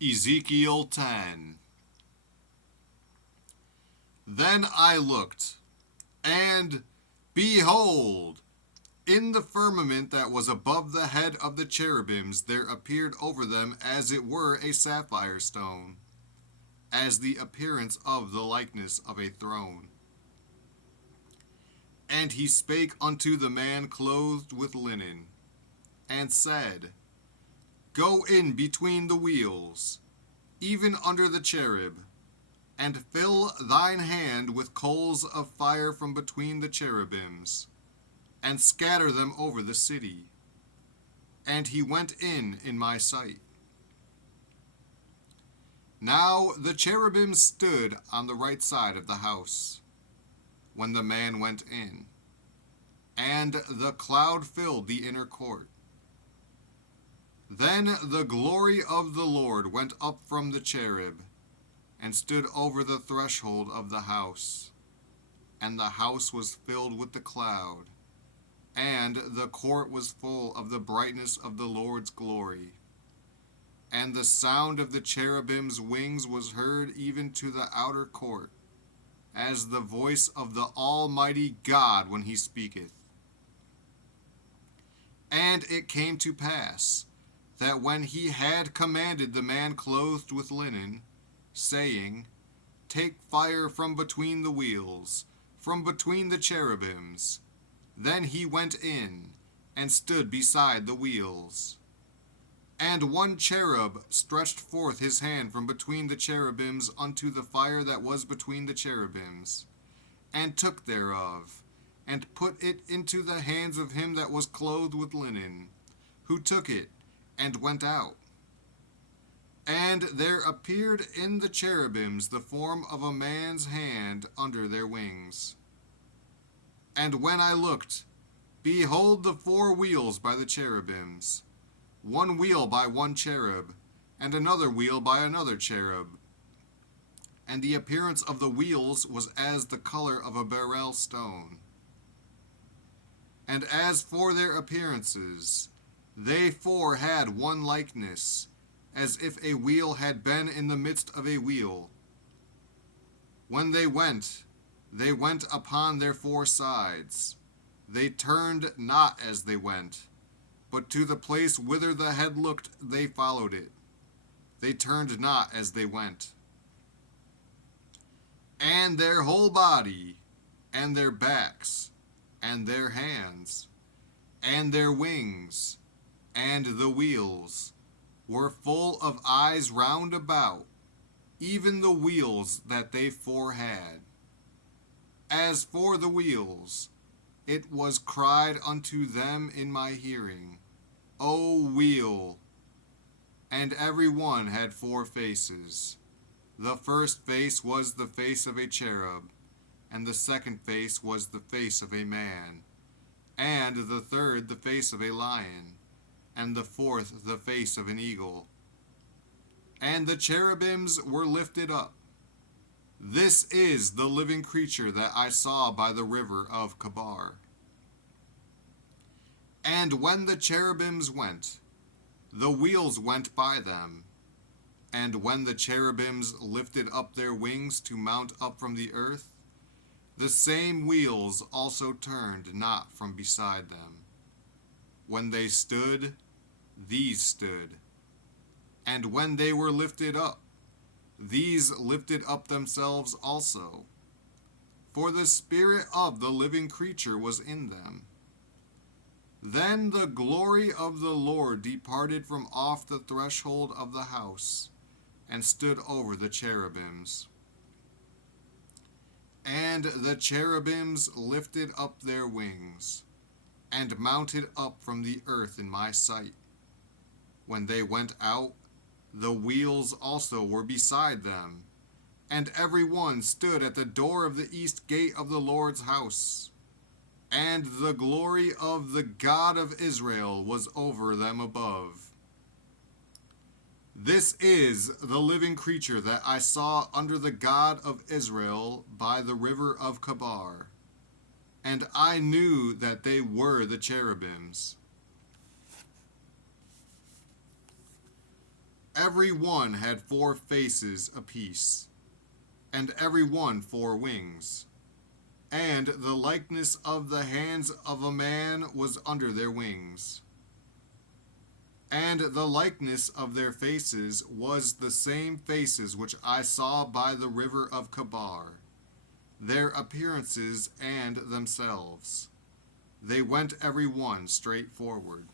Ezekiel 10. Then I looked, and behold, in the firmament that was above the head of the cherubims there appeared over them as it were a sapphire stone, as the appearance of the likeness of a throne. And he spake unto the man clothed with linen, and said, Go in between the wheels, even under the cherub, and fill thine hand with coals of fire from between the cherubims, and scatter them over the city. And he went in my sight. Now the cherubims stood on the right side of the house, when the man went in, and the cloud filled the inner court. Then the glory of the Lord went up from the cherub, and stood over the threshold of the house. And the house was filled with the cloud, and the court was full of the brightness of the Lord's glory. And the sound of the cherubim's wings was heard even to the outer court, as the voice of the Almighty God when he speaketh. And it came to pass, that when he had commanded the man clothed with linen, saying, Take fire from between the wheels, from between the cherubims, then he went in, and stood beside the wheels. And one cherub stretched forth his hand from between the cherubims unto the fire that was between the cherubims, and took thereof, and put it into the hands of him that was clothed with linen, who took it, and went out. And there appeared in the cherubims the form of a man's hand under their wings. And when I looked, behold the 4 wheels by the cherubims, one wheel by one cherub, and another wheel by another cherub. And the appearance of the wheels was as the color of a beryl stone. And as for their appearances, they 4 had one likeness, as if a wheel had been in the midst of a wheel. When they went upon their 4 sides. They turned not as they went, but to the place whither the head looked they followed it. They turned not as they went. And their whole body, and their backs, and their hands, and their wings, and the wheels, were full of eyes round about, even the wheels that they 4 had. As for the wheels, it was cried unto them in my hearing, O wheel! And every one had 4 faces. The first face was the face of a cherub, and the second face was the face of a man, and the third the face of a lion, and the fourth the face of an eagle. And the cherubims were lifted up. This is the living creature that I saw by the river of Kabar. And when the cherubims went, the wheels went by them. And when the cherubims lifted up their wings to mount up from the earth, the same wheels also turned not from beside them. When they stood, these stood. And when they were lifted up, these lifted up themselves also. For the spirit of the living creature was in them. Then the glory of the Lord departed from off the threshold of the house, and stood over the cherubims. And the cherubims lifted up their wings, and mounted up from the earth in my sight. When they went out, the wheels also were beside them, and every one stood at the door of the east gate of the Lord's house. And the glory of the God of Israel was over them above. This is the living creature that I saw under the God of Israel by the river of Kabar, and I knew that they were the cherubims. every one had 4 faces apiece, and every one 4 wings. And the likeness of the hands of a man was under their wings. And the likeness of their faces was the same faces which I saw by the river of Kabar, their appearances and themselves. They went every one straight forward.